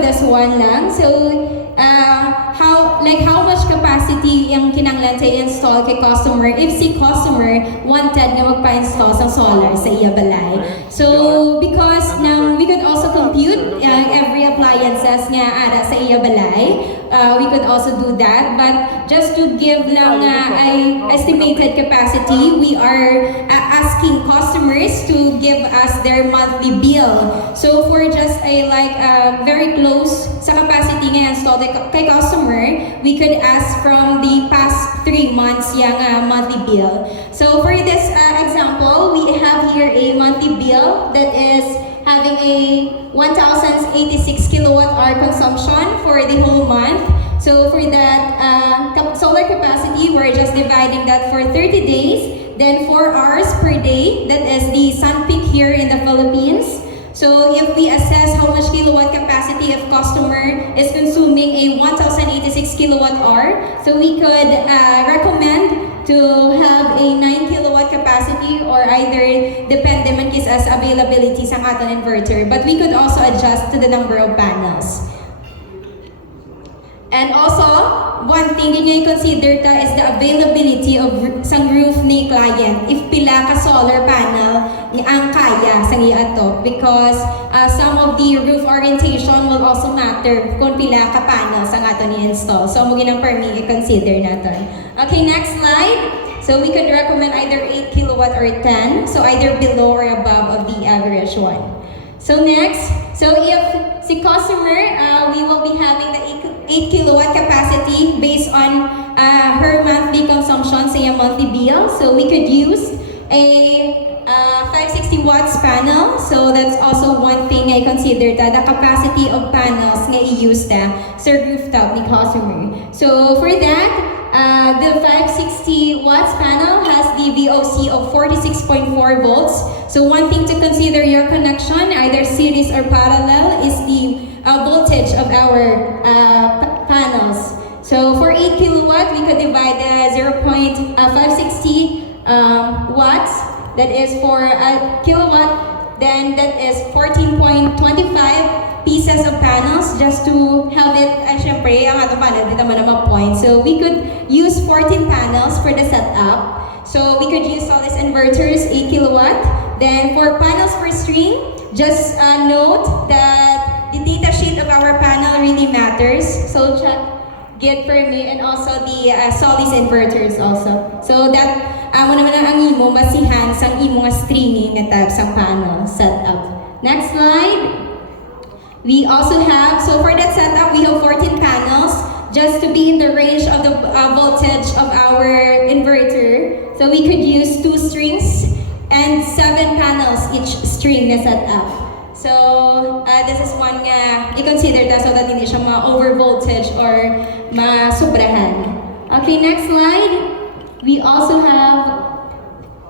This one lang. So, how much capacity yung kinanglan sa i-install kay customer if si customer wanted na magpa-install sa solar sa iya balay. So, because now we could also compute every appliances nga ada sa iya balay, we could also do that. But just to give lang estimated capacity, we are asking customers to give us their monthly bill. So for just a very close sa capacity nga install kay customer, we could ask from the past 3 months yung monthly bill. So for this example, we have here a monthly bill that is having a 1,086 kilowatt hour consumption for the whole month. So for that solar capacity, we're just dividing that for 30 days, then 4 hours per day. That is the sun peak here in the Philippines. So if we assess how much kilowatt capacity of customer is consuming a 1,086 kilowatt hour, so we could recommend to have a 9 kilowatt capacity or either depende man kis as availability sa aton inverter. But we could also adjust to the number of panels. And also, one thing din nyo i-consider ta is the availability of sang roof ni client. If pila ka solar panel ang kaya sa ato, because some of the roof orientation will also matter kung pila ka panel sa ato ni-install. So, mo ginang permi i-consider natin. Okay, next slide. So, we could recommend either 8 kilowatt or 10. So, either below or above of the average one. So, next. So, if si customer, we will be having the 8 kilowatt capacity based on her monthly consumption sa iyang monthly bill. So we could use a 560 watts panel. So that's also one thing I consider the capacity of panels nga i-use sa rooftop ni customer. So for that, the 560 watts panel has the VOC of 46.4 volts. So one thing to consider your connection, either series or parallel, is the voltage of our panels. So for 8 kilowatt, we could divide the 0.560 watts. That is for a kilowatt. Then that is 14.25 pieces of panels just to have it. Syempre, ang atong panel, di naman naman point. So we could use 14 panels for the setup. So we could use all these inverters, 8 kilowatt. Then for panels per string, just note that the data sheet of our panel really matters. So check get per me and also the Solis inverters also. So that amo naman ang imo basihan sang imo nga stringing nga type sa panel setup. Next slide. We also have, so for that setup, we have 14 panels just to be in the range of the voltage of our inverter. So we could use 2 strings and 7 panels each string na setup. So this is one nga i-consider ta so that hindi siya ma-over voltage or ma-sobrahan. Okay, next slide. We also have,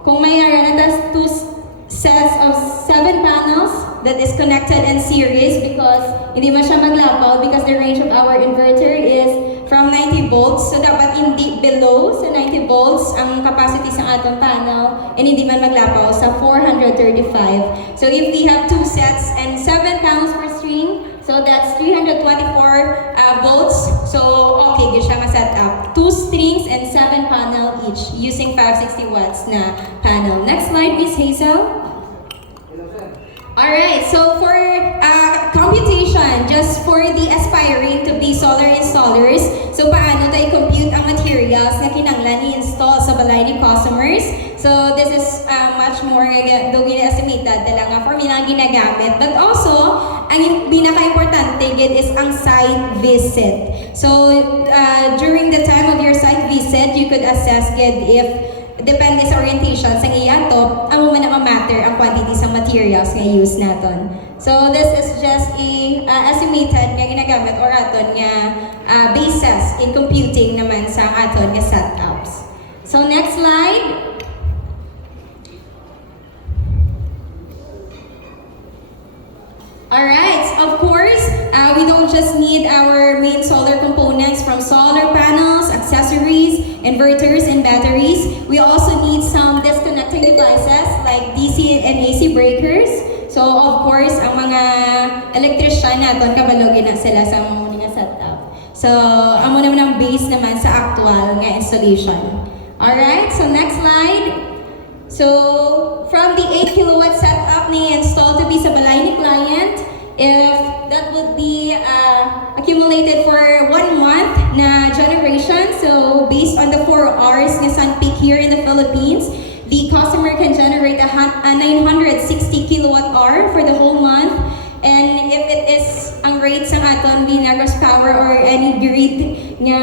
kung may natas 2 sets of 7 panels that is connected in series because hindi man siya maglapaw because the range of our inverter is from 90 volts. So dapat hindi below sa 90 volts ang capacity sa atong panel and hindi man maglapaw sa 435. So if we have 2 sets and 7 panels per string, so that's 324 volts. So okay, good siya ma-set up. 2 strings and 7 panel each using 560 watts na panel. Next slide, Miss Hazel. Alright, so for computation, just for the aspiring to be solar installers, so paano tayo compute ang materials na kinanglan i-install sa balay ni customers. So this is much more do gina-estimated talaga for me lang ginagamit. But also, ang pinaka-importante gid is ang site visit. So during the time of your site visit, you could assess gid if depende sa orientation sa iyato, ang man matter ang quantity sa materials nga use naton. So this is just a estimated nga ginagamit or aton nga basis in computing naman sa aton nga setups. So next slide. Alright, of course, we don't just need our main solar components from solar panels, accessories, inverters, and batteries. We also need some disconnecting devices like DC and AC breakers. So of course, ang mga electrician natin aton kabalogin na sila sa mga nga setup. So, amo naman ang base naman sa actual nga installation. Alright, so next slide. So, from the 8 kilowatt setup ni installed to be sa balay ni client, if that would be accumulated for 1 month na generation, so based on the 4 hours nga sun peak here in the Philippines, the customer can generate a 960 kilowatt hour for the whole month. And if it is ang rate sa aton Negros Power or any grid nga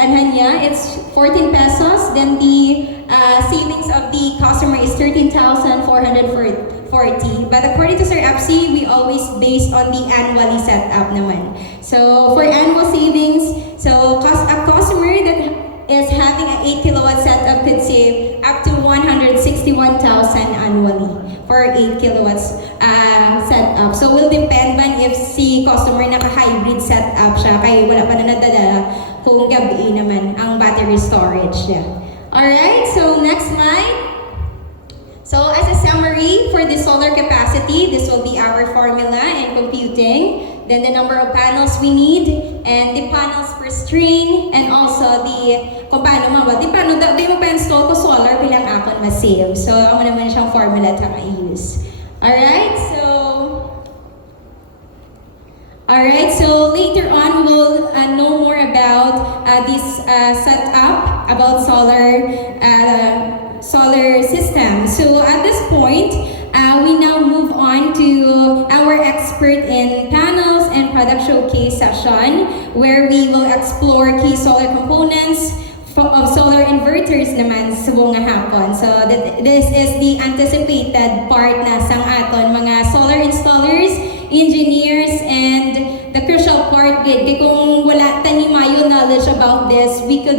anhan niya, it's 14 pesos. Then the savings of the customer is 13,440. But according to Sir FC, we always based on the annually set up naman. So for annual savings, so a customer that is having an 8 kilowatt setup could save up to 161,000 annually for 8 kilowatts setup. So will depend man if si customer naka-hybrid setup siya kay wala pa na nadadala kung gabi naman ang battery storage niya. Alright, so next slide. So as a summary for the solar capacity, this will be our formula in computing. Then the number of panels we need, and the panels per string, and also kung paano mga di paano di mo pa-install ko solar bilang akon ma-save. So ako naman siyang formula ta i-use. Alright, so later on we'll know more about this setup about solar system. So at this point, we now move on to our expert in panels and product showcase session, where we will explore key solar components of solar inverters naman sa buong hapon. So this is the anticipated part na sang aton mga solar installers, engineers, and the crucial part gid kung wala tani mayo knowledge about this, we could